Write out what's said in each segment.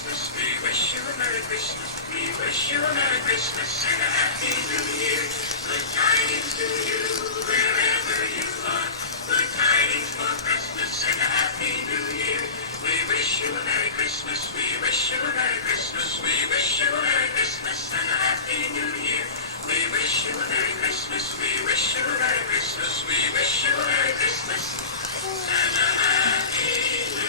Christmas. We wish you a Merry Christmas. We wish you a Merry Christmas and a Happy New Year. Good tidings to you wherever you are. Good tidings for Christmas and a Happy New Year. We wish you a Merry Christmas. We wish you a Merry Christmas. We wish you a Merry Christmas and a Happy New Year. We wish you a Merry Christmas. We wish you a Merry Christmas. We wish you a Merry Christmas and a Happy New Year.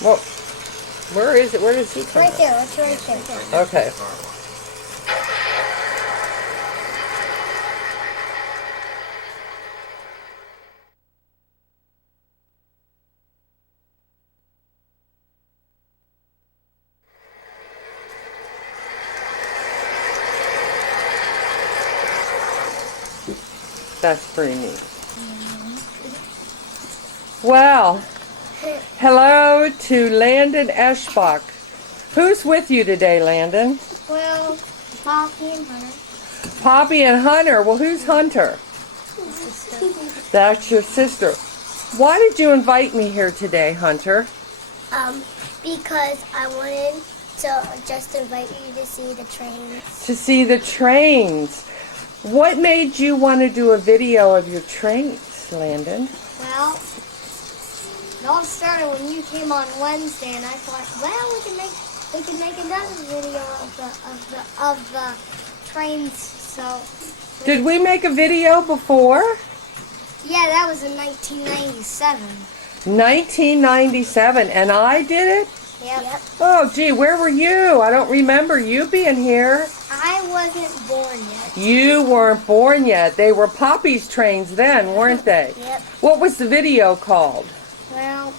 Well, where is it? Where does he come Right there. It's right there. Okay. That's pretty neat. Well, hello to Landon Eshbach. Who's with you today, Landon? Well, Poppy and Hunter. Poppy and Hunter. Well, who's Hunter? That's your sister. Why did you invite me here today, Hunter? Because I wanted to just invite you to see the trains. To see the trains. What made you want to do a video of your trains, Landon? Well, it all started when you came on Wednesday, and I thought, well, we can make another video of the trains. So. Did we make a video before? Yeah, that was in 1997. 1997, and I did it? Yep. Oh, gee, where were you? I don't remember you being here. I wasn't born yet. You weren't born yet. They were Poppy's trains then, weren't they? Yep. What was the video called? Well,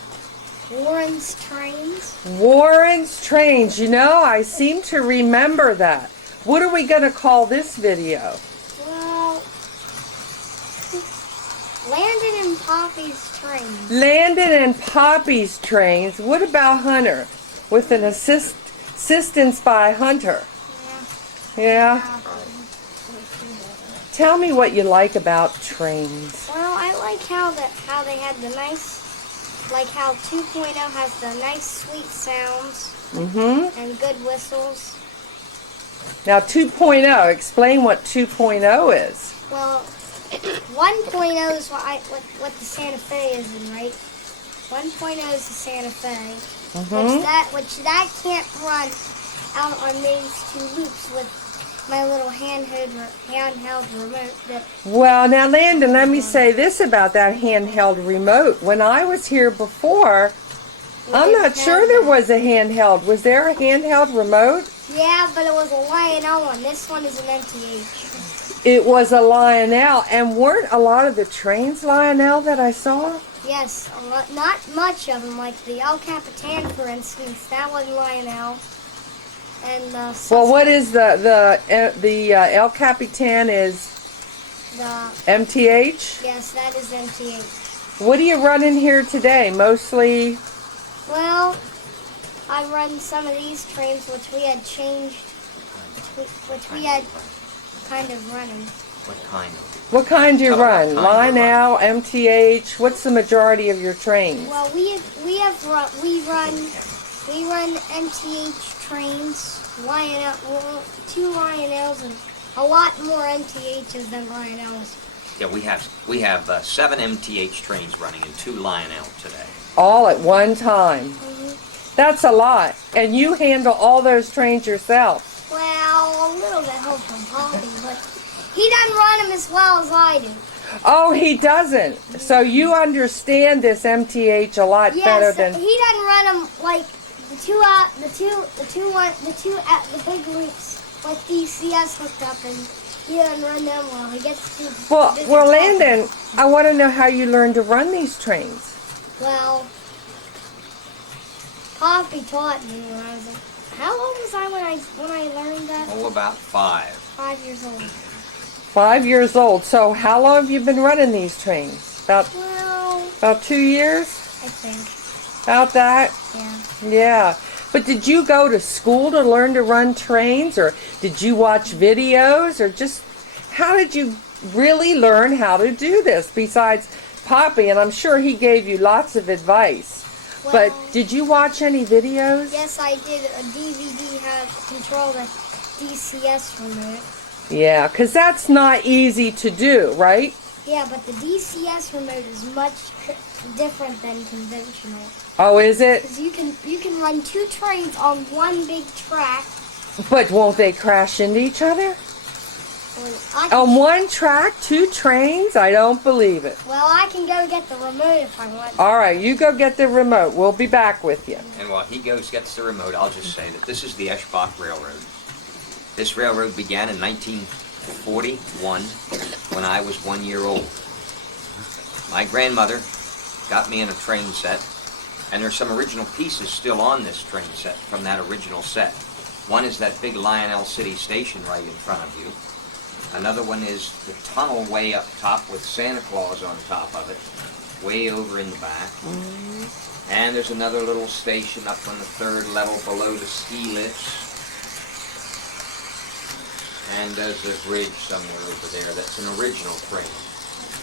Warren's Trains. Warren's Trains. You know, I seem to remember that. What are we going to call this video? Well, Landon and Poppy's Trains. Landon and Poppy's Trains. What about Hunter? With an assistance by Hunter. Yeah. Tell me what you like about trains. Well, I like how they had the nice, like how 2.0 has the nice sweet sounds and good whistles. Now 2.0, explain what 2.0 is. Well, 1.0 is what the Santa Fe is in, right? 1.0 is the Santa Fe, which that can't run out on these two loops with my little handheld remote. Well, now Landon, let me say this about that handheld remote. When I was here before, I'm not sure there was a handheld. Was there a handheld remote? Yeah, but it was a Lionel one. This one is an MTH. It was a Lionel, and weren't a lot of the trains Lionel that I saw? Yes, not much of them. Like the El Capitan, for instance, that was Lionel. And well, what is the El Capitan is the MTH? Yes, that is MTH. What are you running here today? Mostly. Well, I run some of these trains, which we had changed, which we had kind of running. What kind? What kind do you run? Lionel, MTH. What's the majority of your trains? Well, we run MTH trains, two Lionels, and a lot more MTHs than Lionels. Yeah, we have 7 MTH trains running and 2 Lionel today. All at one time. That's a lot. And you handle all those trains yourself. Well, a little bit help from Poppy, but he doesn't run them as well as I do. Oh, he doesn't. So you understand this MTH a lot better than. He doesn't run them like the big loops like DCS hooked up, and he doesn't run them well. He gets too. Well, Landon, I want to know how you learned to run these trains. Well, Poppy taught me when I was. How old was I when I learned that? Oh, about 5. 5 years old. 5 years old. So how long have you been running these trains? About 2 years? I think. About that? Yeah. Yeah. But did you go to school to learn to run trains, or did you watch videos, or just how did you really learn how to do this besides Poppy? And I'm sure he gave you lots of advice. Well, but did you watch any videos? Yes, I did. A DVD had control the DCS remote. Yeah, because that's not easy to do, right? Yeah, but the DCS remote is much different than conventional. Oh, is it? Because you can run 2 trains on one big track. But won't they crash into each other? On one track, 2 trains? I don't believe it. Well, I can go get the remote if I want. All right, you go get the remote. We'll be back with you. And while he gets the remote, I'll just say that this is the Eshbach Railroad. This railroad began in 1941 when I was 1 year old. My grandmother got me in a train set, and there's some original pieces still on this train set from that original set. One is that big Lionel City station right in front of you. Another one is the tunnel way up top with Santa Claus on top of it, way over in the back. And there's another little station up on the 3rd level below the ski lifts. And there's a bridge somewhere over there that's an original train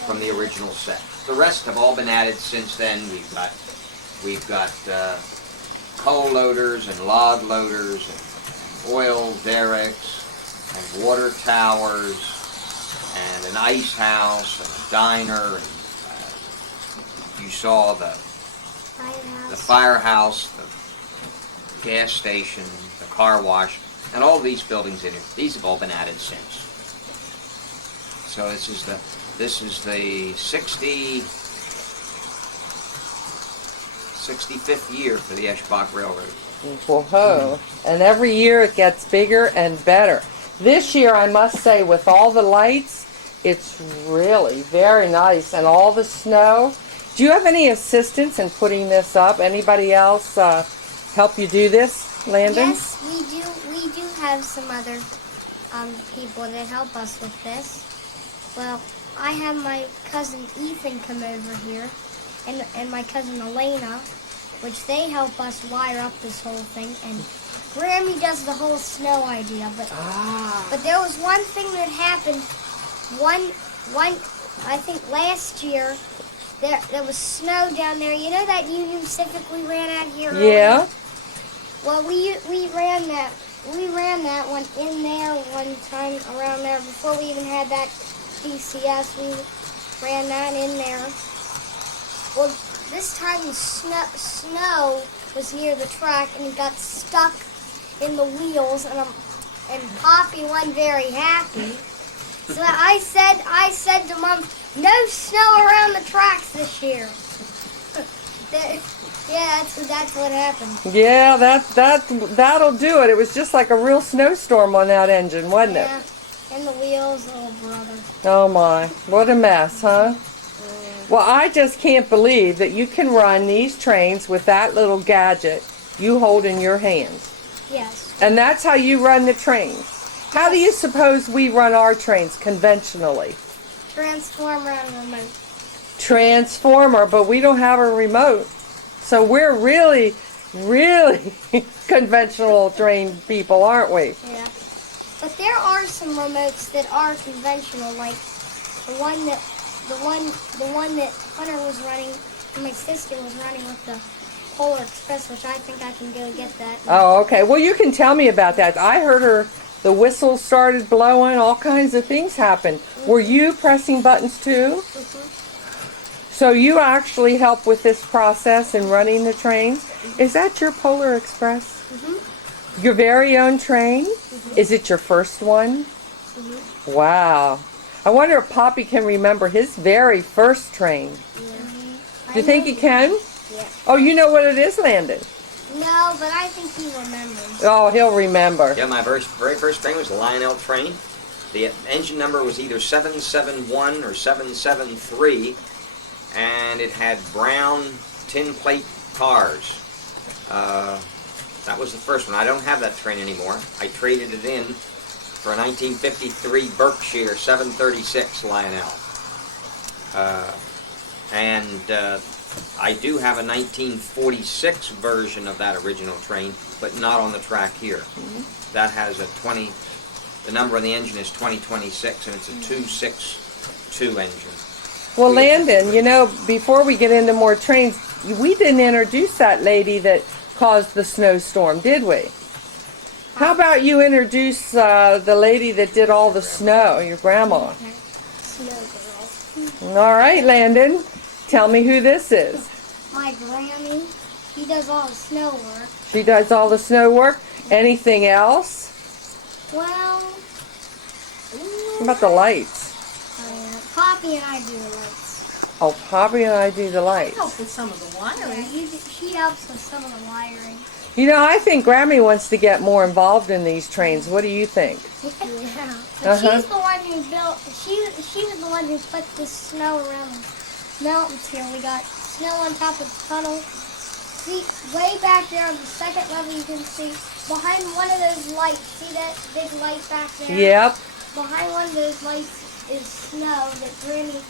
from the original set. The rest have all been added since then. We've got coal loaders and log loaders and oil derricks and water towers and an ice house and a diner. And you saw the firehouse, the gas station, the car wash, and all these buildings in here. These have all been added since. So this is the 65th year for the Eshbach Railroad. Whoa. And every year it gets bigger and better. This year, I must say, with all the lights, it's really very nice. And all the snow. Do you have any assistance in putting this up? Anybody else help you do this, Landon? Yes, we do. We do have some other people that help us with this. Well, I have my cousin Ethan come over here, and my cousin Elena, which they help us wire up this whole thing. And Grammy does the whole snow idea, but there was one thing that happened. I think last year there was snow down there. You know that Union Pacific we ran out here earlier? Yeah. Well, we ran that. We ran that one in there one time around there before we even had that DCS. We ran that in there. Well, this time the snow was near the track and it got stuck in the wheels, and Poppy wasn't very happy. So I said to Mom, no snow around the tracks this year. Yeah, that's what happened. Yeah, that'll do it. It was just like a real snowstorm on that engine, wasn't it? Yeah, and the wheels, oh brother. Oh my, what a mess, huh? Well, I just can't believe that you can run these trains with that little gadget you hold in your hands. Yes. And that's how you run the trains. How do you suppose we run our trains conventionally? Transformer and remote. Transformer, but we don't have a remote. So we're really, really conventional trained people, aren't we? Yeah. But there are some remotes that are conventional, like the one that Hunter was running, and my sister was running with the Polar Express, which I think I can go get that. Oh, okay. Well, you can tell me about that. I heard the whistle started blowing, all kinds of things happened. Were you pressing buttons too? So you actually help with this process in running the trains? Is that your Polar Express? Your very own train? Is it your first one? Wow. I wonder if Poppy can remember his very first train. Do you think he can? Yeah. Oh, you know what it is, Landon? No, but I think he remembers. Oh, he'll remember. Yeah, my very first train was a Lionel train. The engine number was either 771 or 773, and it had brown tin plate cars. That was the first one. I don't have that train anymore. I traded it in for a 1953 Berkshire 736 Lionel. I do have a 1946 version of that original train, but not on the track here. That has a 20, the number on the engine is 2026, and it's a 262 engine. Well, Landon, you know, before we get into more trains, we didn't introduce that lady that caused the snowstorm, did we? How about you introduce the lady that did all the snow, your grandma? Snow girl. All right, Landon, tell me who this is. My Grammy. He does all the snow work. She does all the snow work. Anything else? Well, What about the lights? Poppy and I do the lights. Oh, Poppy and I do the lights. Help with some of the wiring. She helps with some of the wiring. You know, I think Grammy wants to get more involved in these trains. What do you think? Yeah. But she's the one who built. She was the one who put the snow around the mountains here. We got snow on top of the tunnel. See, way back there on the second level, you can see behind one of those lights. See that big light back there? Yep. Behind one of those lights is snow that Granny.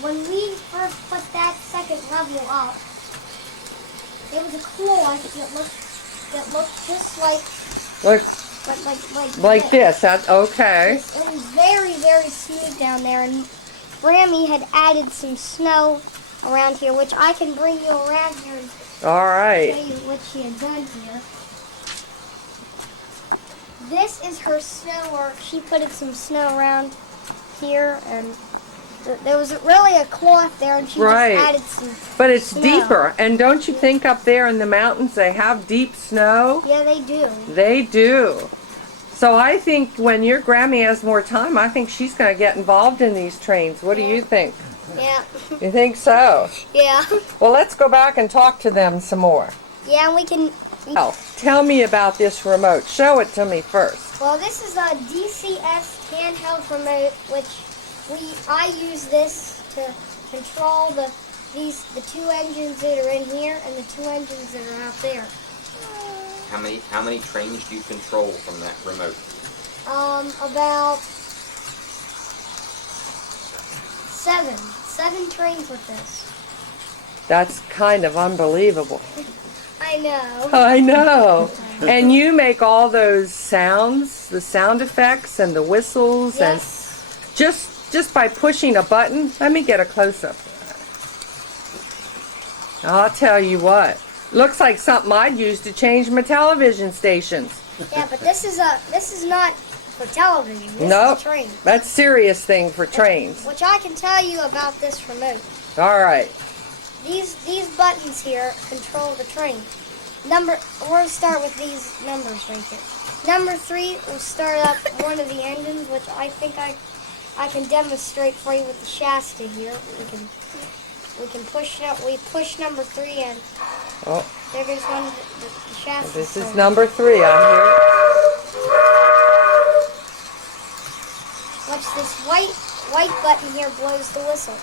When we first put that second level up, it was a cloth that looked just Like this. That's okay. It was very, very smooth down there, and Grammy had added some snow around here, which I can bring you around here and All right. show you what she had done here. This is her snow work. She put some snow around here, and there was really a cloth there, and she Right. just added some. But it's snow. deeper. And don't you think up there in the mountains they have deep snow? Yeah, they do. They do. So I think when your Grammy has more time, I think she's going to get involved in these trains. What do you think? Yeah. You think so? Yeah. Well, let's go back and talk to them some more. Yeah, and we can. Oh, tell me about this remote. Show it to me first. Well, this is a DCS handheld remote, which I use this to control the two engines that are in here and the two engines that are out there. How many trains do you control from that remote? About seven trains with this. That's kind of unbelievable. I know. I know. And you make all those sounds, the sound effects and the whistles, Yes. and just by pushing a button. Let me get a close-up. I'll tell you what. Looks like something I'd use to change my television stations. Yeah, but this is not for television. This Nope. is a train. That's a serious thing for trains. Which I can tell you about this remote. All right. These buttons here control the train. We're gonna start with these numbers right here. Number 3 will start up one of the engines, which I think I can demonstrate for you with the Shasta here. We can push it. We push number 3 in. Oh, There goes one. The Shasta. this is number 3 on here. Watch this white button here blows the whistle.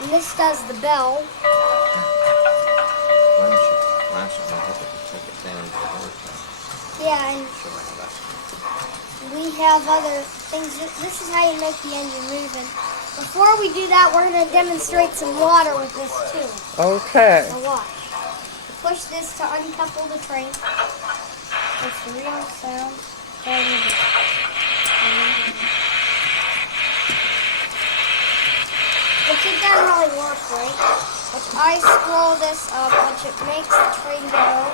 And this does the bell. Why don't you flash it and I hope it can take it down to the water tower? Yeah, and Show me how that. we have other things. This is how you make the engine move. And before we do that, we're going to demonstrate some water with this too. Okay. So watch. Push this to uncouple the train. That's the real sound. Which it doesn't really work right. Which I scroll this up, which it makes the train go.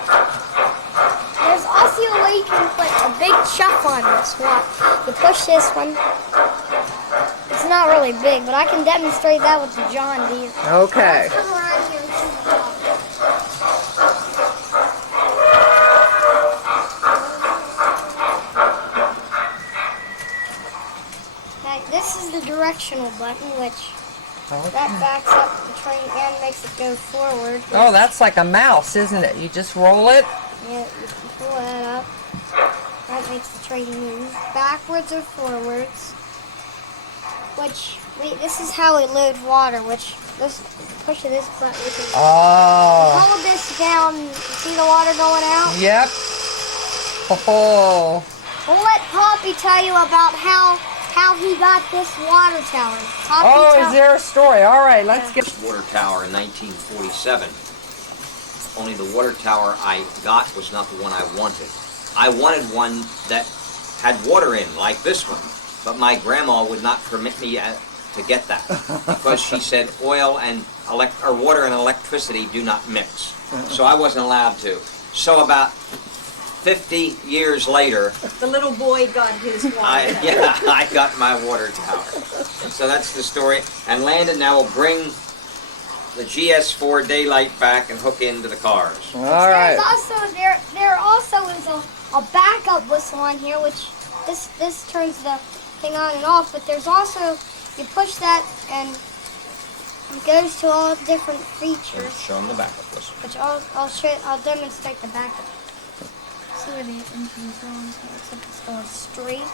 There's also a way you can put a big chuck on this. Watch. You push this one. It's not really big, but I can demonstrate that with the John Deere. Okay. Let's come around here and see the top. Okay, this is the directional button, which that backs up the train and makes it go forward. Oh, that's like a mouse, isn't it? You just roll it. Yeah, you can pull that up. That makes the train move backwards or forwards. This is how we load water. Push this button. Oh. Hold this down. See the water going out? Yep. Oh. We'll let Poppy tell you about how he got this water tower. Poppy, Oh, is there a story? All right, let's get. This water tower in 1947. Only the water tower I got was not the one I wanted. I wanted one that had water in, like this one. But my grandma would not permit me to get that because she said oil and water and electricity do not mix. So I wasn't allowed to. So about 50 years later, The little boy got his water. I got my water tower. So that's the story. And Landon now will bring the GS4 daylight back and hook into the cars. All right. There also is a backup whistle on here, which this turns the thing on and off. But there's also, you push that and it goes to all different features. Show them the backup whistle. Which I'll demonstrate the backup. See where the engine's going. So it looks like it's going straight.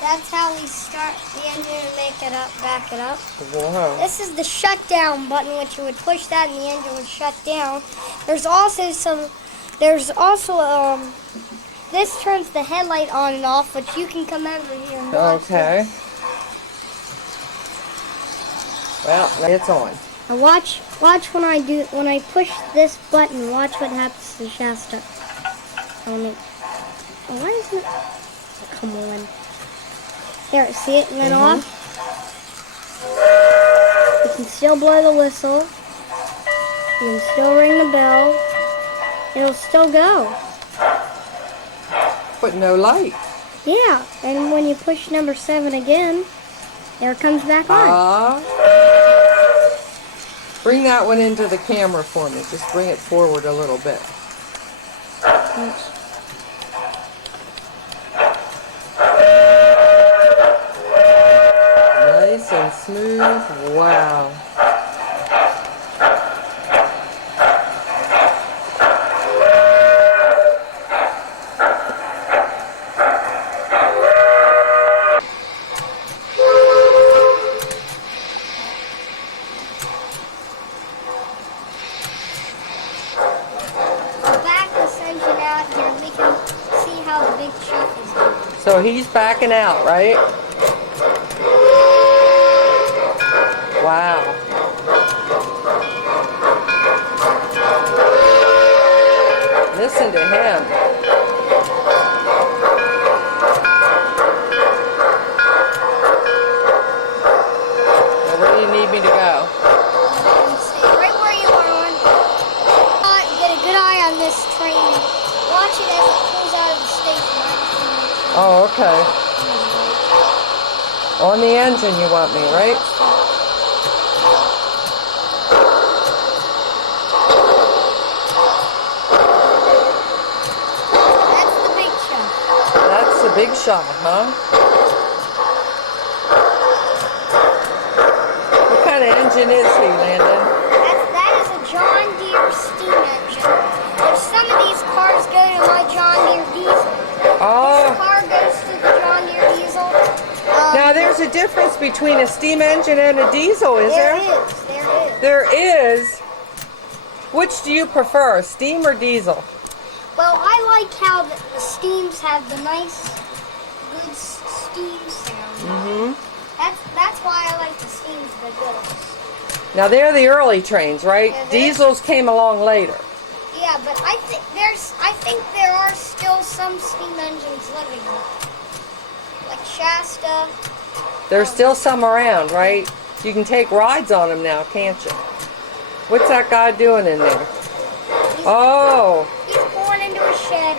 That's how we start the engine and make it up, back it up. Wow. This is the shutdown button, which you would push that and the engine would shut down. There's also this turns the headlight on and off, which you can come over here and watch. Okay. Well, it's on. Now watch when I push this button, watch what happens to the Shasta. Why isn't it? Come on. There, see it went off? You can still blow the whistle. You can still ring the bell. It'll still go. But no light. Yeah, and when you push number 7 again, there it comes back on. Bring that one into the camera for me. Just bring it forward a little bit. Oops. Nice and smooth. Wow. So he's backing out, right? Wow. Listen to him. Now, where do you need me to go? Stay right where you are on. Get a good eye on this train. Watch it as it pulls out of the station. Oh, okay. On the engine you want me, right? That's the big shot. That's the big shot, huh? What kind of engine is he, Landon? That is a John Deere steam engine. If some of these cars go to my John Deere diesel. Oh. This car goes to the John Deere diesel. Now there's a difference between a steam engine and a diesel, is there? There is. There is. Which do you prefer, steam or diesel? Well, I like how the steams have the nice, good steam sound. Mm-hmm. That's why I like the steams the good. Now they're the early trains, right? Yeah, they're- Diesels came along later. Yeah, but I think there are still some steam engines living, like Shasta. There's still some around, right? You can take rides on them now, can't you? What's that guy doing in there? Oh, He's pulling into a shed.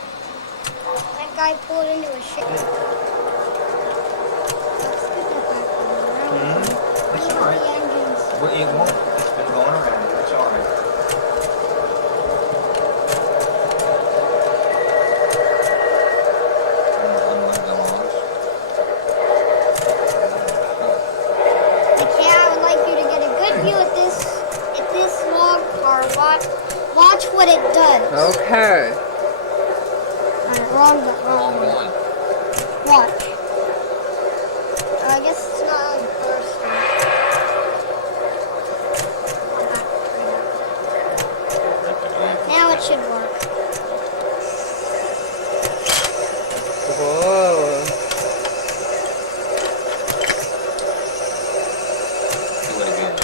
That guy pulled into a shed. Let's get that back on. That's The all right. engines. Well, it won't. It's been going around. That's all right. Unload the logs. Okay, I would like you to get a good view at this log car. Watch what it does. okay. Alright, wrong one. Watch. I guess it's not on the first one. Now it should work. Whoa. Do it again.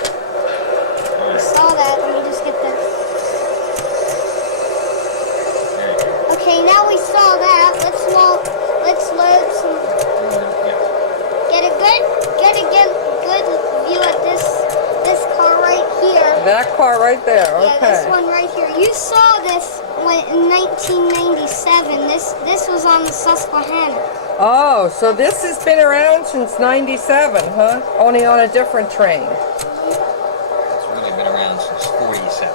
I saw that. Let me just get the. There you go. Okay, now we saw that. Let's load some. Get a good view at this car right here. That car right there, Yeah, this okay. one right here. You saw this in 1997. This was on the Susquehanna. Oh, so this has been around since 97, huh? Only on a different train. It's really been around since 47.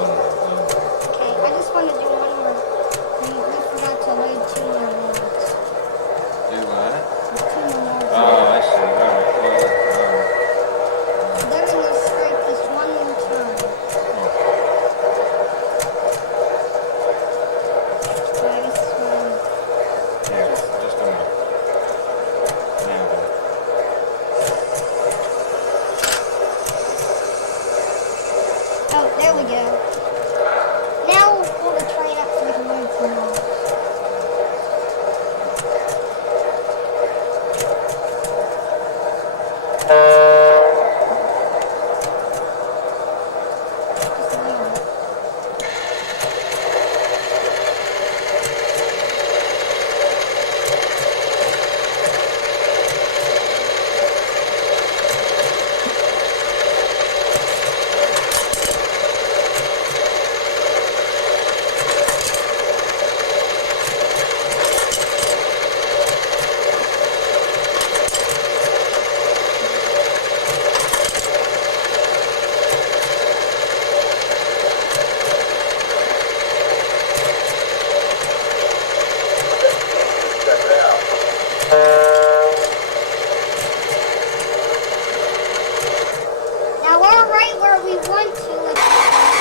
Okay, I just want to do one more. We forgot to load 2 more loads. Do what? Two more loads. Oh, I see. All right. Well, Then I'm gonna scrape this one more time. Okay, this one. yeah, just a minute. Now then. Oh, there we go. Now we'll pull the train up so we can load some more. Just a minute. Now we're right where we want to.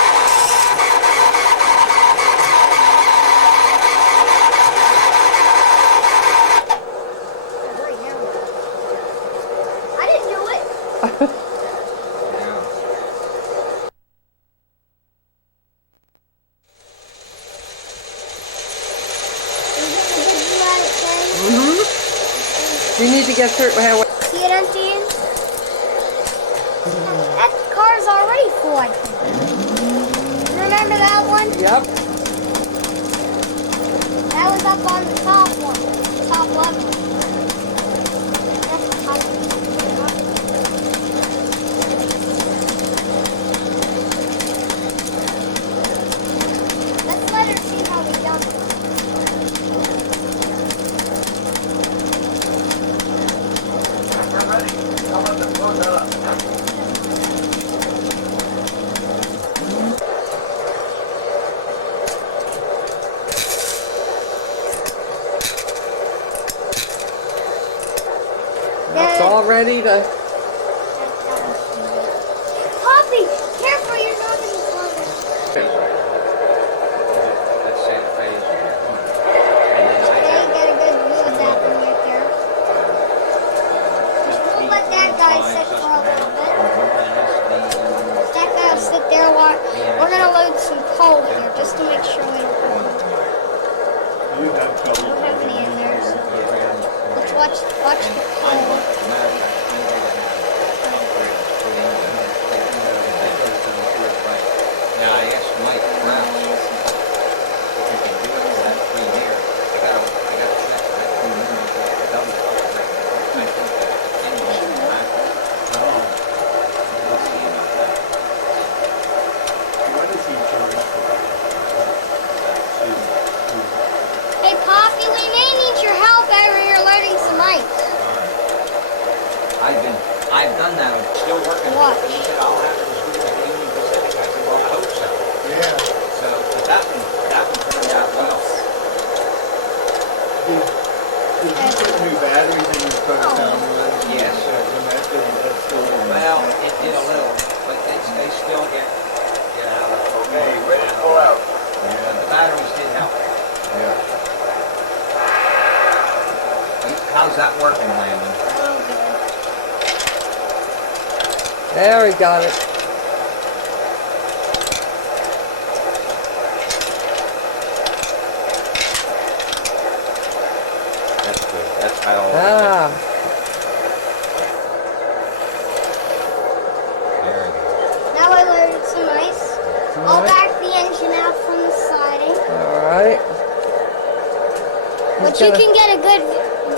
You need to get through. Hey, See it emptying? That car's already full, I think. Remember that one? yep. That was up on the top one. Top level. That's the top one. Let's let her see how we done it. It's all ready to. Poppy, careful, you're not going to fall down. That's Santa Fe. And then I Okay, have get a good view of that one right there. We'll let that guy sit for a little bit. That guy will sit there while we're going to load some coal here just to make sure we don't have any in there. So let's watch the coal. Now I asked Mike Brown if he can do it for that 3 year. I got a check for that 3 year, double I think that anyway, we'll see about that. What is he charged for? Hey, Poppy, we may need your help over here loading some ice. I've done that. I'm still working on it. He said I'll have it as soon as the Union Pacific. I said, well, I hope so. Yeah. So, but that one turned out well. Did you put new batteries in your phone down one? Yes. And that that's still in there. Well, it did a little, but they still get out of it. Okay, ready to pull out. But the batteries did help. Yeah. How's that working, Landon? There, we got it. That's good. That's how. Ah, There it goes. Now I loaded some ice. I'll back the engine out from the siding. all right. But you can get a good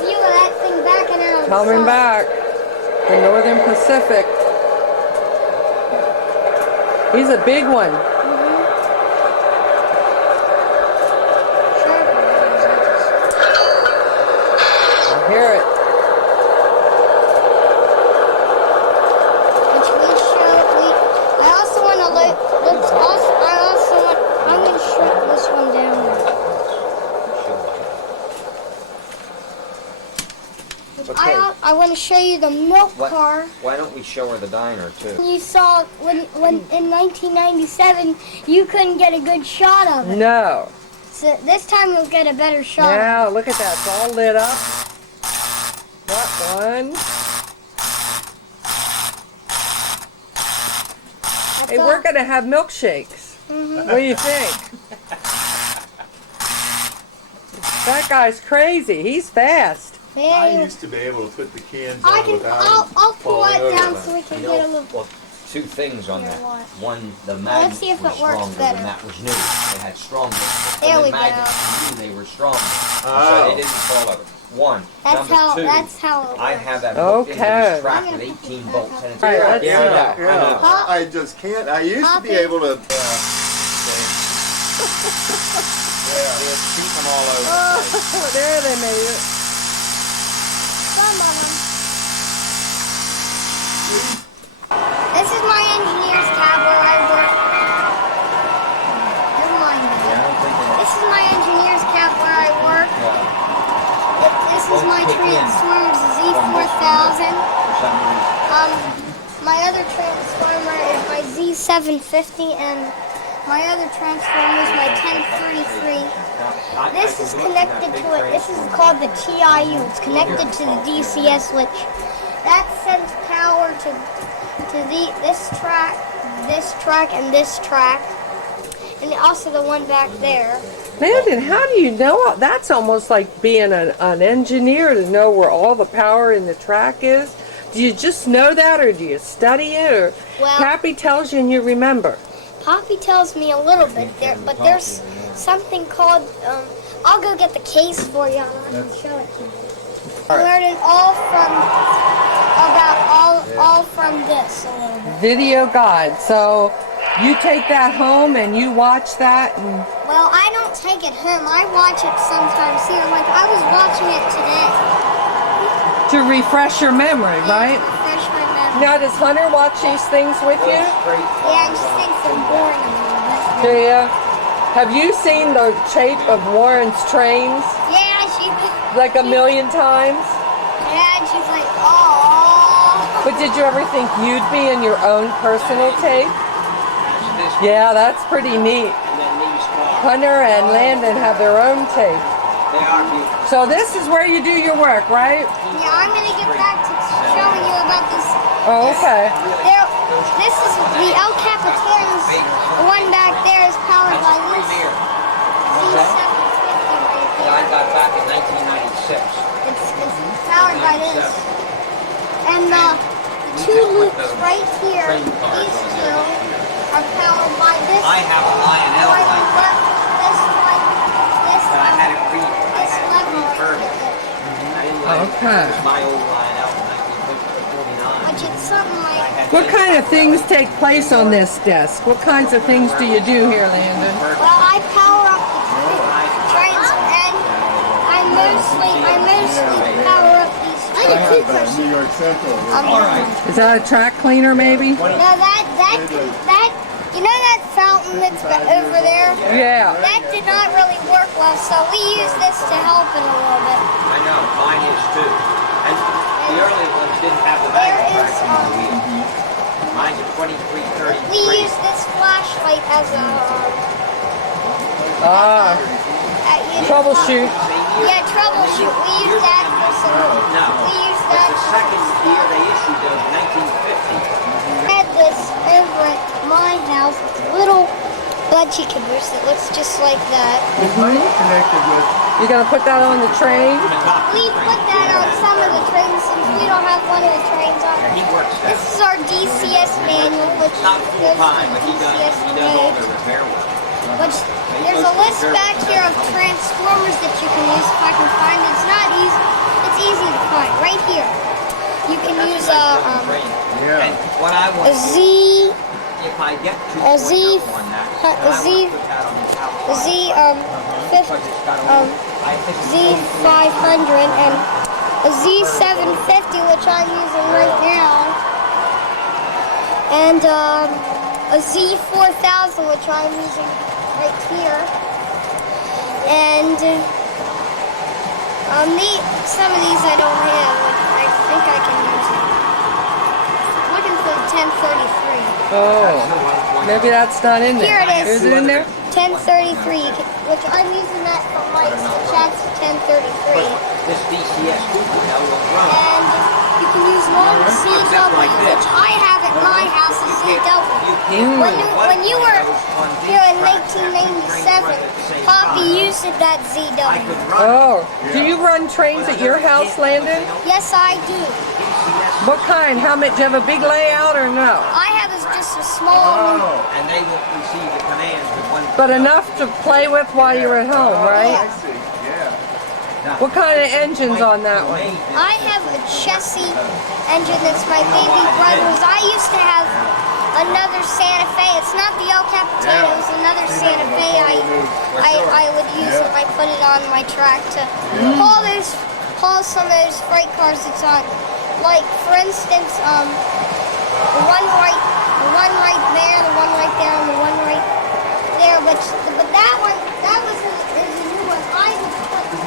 view of that thing backing out. Coming back. The Northern Pacific. He's a big one. I hear it. I also want to load. I'm going to shrink this one down. I want to show you the milk car. Why don't we show her the diner too? You saw when in 1997 you couldn't get a good shot of it. No. So this time you'll get a better shot. Now, look at that. It's all lit up. That one. Hey, we're going to have milkshakes. What do you think? That guy's crazy. He's fast. I Yeah, used to be able to put the cans I on can. without I'll pull falling that over down them. so we can You get a know, little. well, 2 things on Here, that. what? One, the let's magnets see if were it works stronger better. when that was new. They had stronger. There the we go. magnets knew they were stronger. So Oh. they didn't fall over. One. That's Number how. 2, That's how. It I works. have that hooked into Okay. this track I'm with gonna put 18 this bolts. back And up. it's All right, let's Yeah, see I that. know, yeah. Huh? I just can't. I used to be Poppy. able to. It's keeping all over. Oh, there they made it. Some of them. This is my engineer's cab where I work. Never mind that. Yeah, I don't think it'll- This is my engineer's cab where I work. This is my Transformers Z4000. For some reason. My other transformer is my Z750, and my other transformer is my 1033. This is connected to it. This is called the TIU. It's connected to the DCS switch. That sends power to this track, and this track, and also the one back there. Landon, how do you know? That's almost like being an engineer to know where all the power in the track is. Do you just know that, or do you study it, or Well- Pappy tells you and you remember? Poppy tells me a little bit there, but there's something called. I'll go get the case for you and I can show it to you. I learned it all from this a little bit. Video guide. So you take that home and you watch that, and Well, I don't take it home. I watch it sometimes here. Like I was watching it today. to refresh your memory, right? Refresh my memory. Now, does Hunter watch these things with you? Yeah, and she thinks they're boring a little bit. Do you? Have you seen the tape of Warren's trains Yeah, she. like a million times? Yeah, and she's like, oh. But did you ever think you'd be in your own personal tape? Yeah, that's pretty neat. Hunter and Landon have their own tape. They are beautiful. So this is where you do your work, right? Yeah, I'm gonna get back to showing you about this. Oh, okay. This is the El Capitan's. The one back there is powered by this Z750 I right got back in 1996. there. It's powered by this. And the two loops right here, these two, are powered by this. I have a Lionel Like like that. this But I had it this lever right refurbished. here. I didn't like it. Okay. It was my old Lionel from 1949. Which is something like. What kind of things take place on this desk? What kinds of things do you do here, Landon? Well, I power up the trains, and I mostly power up these trains. New York Central. Is that a track cleaner, maybe? No, that, you know that fountain that's over there? Yeah. That did not really work well, so we use this to help it a little bit. I know, mine is too. And the early ones didn't have the There magnet is, track on the wheel. Mine's a 2333. We use this flashlight as a, Troubleshoot. yeah, troubleshoot. We use that for some, No. we use It's that the for second some year stuff. they issued those, 1950. I had this over at my house. It's a little budgie caboose that looks just like that. Connected with. You gonna put that on the train? We put that on some of the trains since we don't have one of the trains on. He works that. This is our DCS manual, which Not full goes to time, but he does all DCS the repair work. which there's a list back here of transformers that you can use if I can find it. It's not easy. It's easy to find. Right here. You can use Yeah. And what I want a to do, Z, if I get to a Z, on that, a then I Z, want to put that on the a outside. Z, Because it's got a I think it's Z500 and a Z750, which I'm using right now, and a Z4000, which I'm using right here, and some of these I don't have. I think I can use it. I'm looking for the 1033. Oh, maybe that's not in there. Here it is. Is it in there? 1033, which I'm using that for lights, which that's 1033. this DCS Cooper now will run. And you can use one CW, which I have at my house, a CW. When you were here in 1997, Poppy used that ZW. Oh, do you run trains at your house, Landon? Yes, I do. What kind? How much? Do you have a big layout or no? I have just a small one. And they will receive the commands with one. But enough to play with while you're at home, right? I see. Yeah. What kind of engine's on that one? I have a Chessie engine that's my baby brother's. I used to have another Santa Fe. It's not the El Capitan, it was another Santa Fe I would use if I put it on my track to haul some of those freight cars it's on. Like, for instance, the one right there, the one right there, and the one right there. But that one, that was a new one.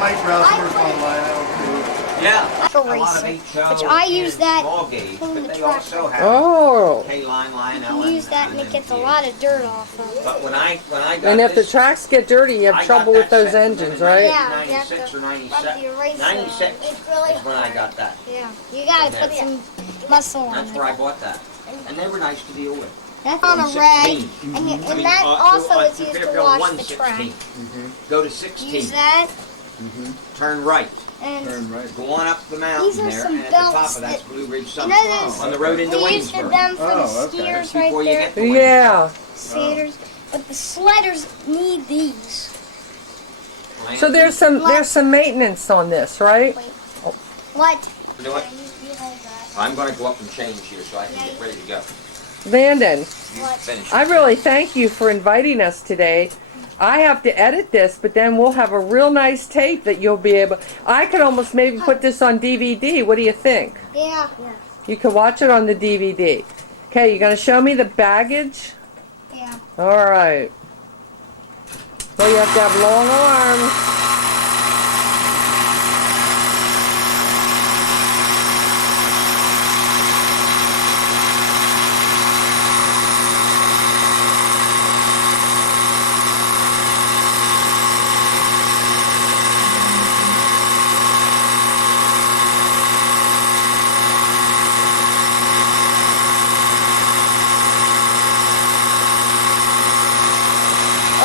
Mike Rousworth online out too. Yeah. For A lot of racing, HO which I use that small gauge, clean but the they track. also have Oh. K-line, You Lionel, can use that and it gets a lot of dirt off of it. But when I got And if the this, tracks get dirty, you I have got trouble with that those set engines, in right? Yeah, you have 96 to or rub 97. the eraser 96 on. It's really is when I hard. got that. Yeah, you gotta put some muscle on That's it. where I bought that. And they were nice to deal with. That's on a rag, 16. and, I mean, that also is used to Fairfield wash 1, the 16. track. Go to 16. Use that, Turn right. and Turn right. Go on up the mountain These are there, some and at the top belts of that's that- Blue Ridge you Summit. know those, On the road into we used to Waynesburg. them for the Oh, okay. skiers Before right you there, get to Yeah. skaters, but the sledders need these. So there's some maintenance on this, right? Wait, what? You know what? You hold that. I'm going to go up and change here so I can get ready to go. Landon, You What? finish. I really thank you for inviting us today. I have to edit this, but then we'll have a real nice tape that you'll be able. I could almost maybe put this on DVD. What do you think? Yeah. You could watch it on the DVD. Okay, you gonna show me the baggage? Yeah. All right. Well, you have to have long arms.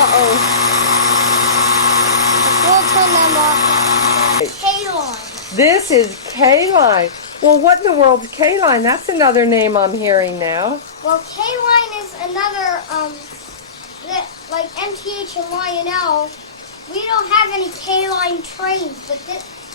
Uh-oh. We'll turn them off. K-line. This is K-line. Well, what in the world's K-line? That's another name I'm hearing now. Well, K-line is another, like MTH and Lionel, we don't have any K-line trains, but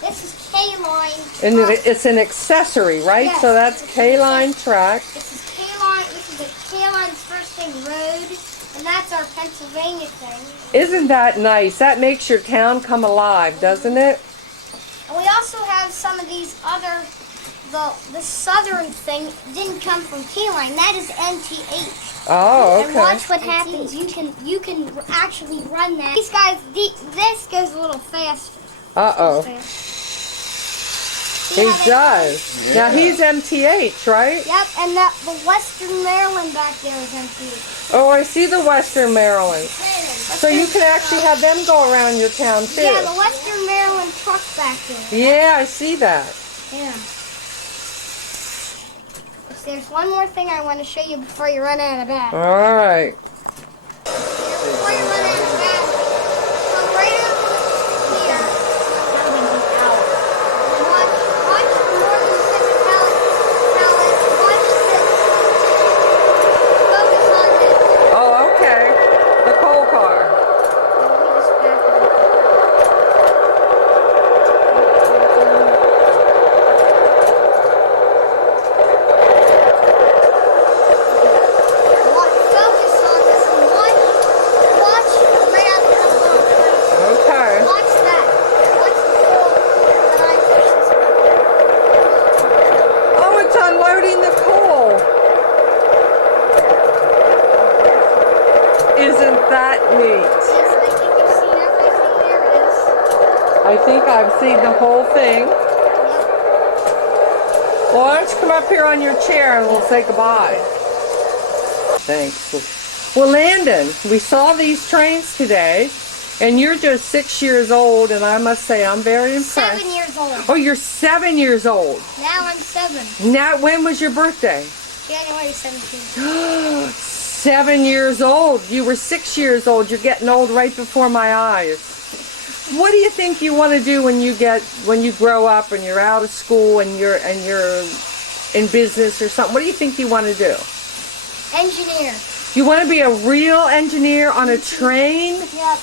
this is K-line. And it's an accessory, right? Yes. So that's K-line track. This is K-line, this is the K-line's first thing road, and that's our Pennsylvania thing. Isn't that nice? That makes your town come alive, doesn't it? And we also have some of these other, the southern thing didn't come from K-line, that is NTH. Oh, And okay. watch what happens. You can actually run that. These guys, this goes a little fast. Uh-oh. See He how they does. Yeah. Now he's MTH, right? Yep, and the Western Maryland back there is MTH. Oh, I see the Western Maryland. So you can actually have them go around your town too. Yeah, the Western Maryland truck back there. Yeah, I see that. Yeah. There's one more thing I want to show you before you run out of battery. All right. Before you run out of battery, come right over here. Watch the northern Pacific pallet. Watch this. Focus on this. Oh, okay. The coal car. Let me just back it up. Focus on this and watch right out the front. Okay. Watch that. Watch the coal that I push this button. Oh, it's unloading the coal. Isn't that neat? Yes, I think you've seen everything there is. I think I've seen the whole thing. Well, why don't you come up here on your chair and we'll say goodbye. Thanks. Well, Landon, we saw these trains today, and you're just 6 years old, and I must say I'm very impressed. 7 years old. Oh, you're 7 years old. Now I'm 7. Now, when was your birthday? January 17th. 7 years old. You were 6 years old. You're getting old right before my eyes. What do you think you want to do when you grow up and you're out of school and you're in business or something? What do you think you want to do? Engineer. You want to be a real engineer on a train? Yep.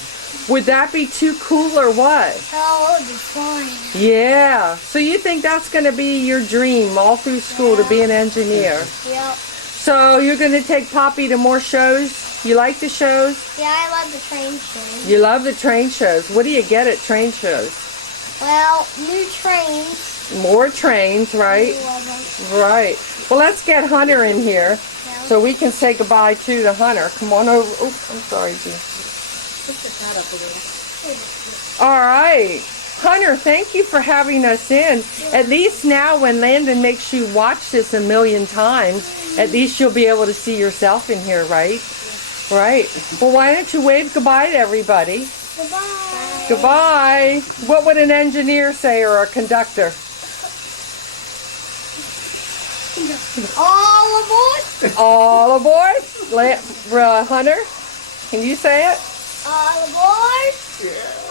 Would that be too cool or what? Oh, it would be fine. Yeah. So you think that's going to be your dream all through school to be an engineer? Yep. So you're going to take Poppy to more shows? You like the shows? Yeah, I love the train shows. You love the train shows. What do you get at train shows? Well, new trains. More trains, right? We love them. Right. Well, let's get Hunter in here so we can say goodbye to Hunter. Come on over. Oh, I'm sorry, G. All right. Hunter, thank you for having us in. At least now when Landon makes you watch this a million times, at least you'll be able to see yourself in here, right? Right. Well, why don't you wave goodbye to everybody? Goodbye. Goodbye. What would an engineer say or a conductor? Goodbye. All aboard! All aboard. Hunter, can you say it? All aboard! Yeah.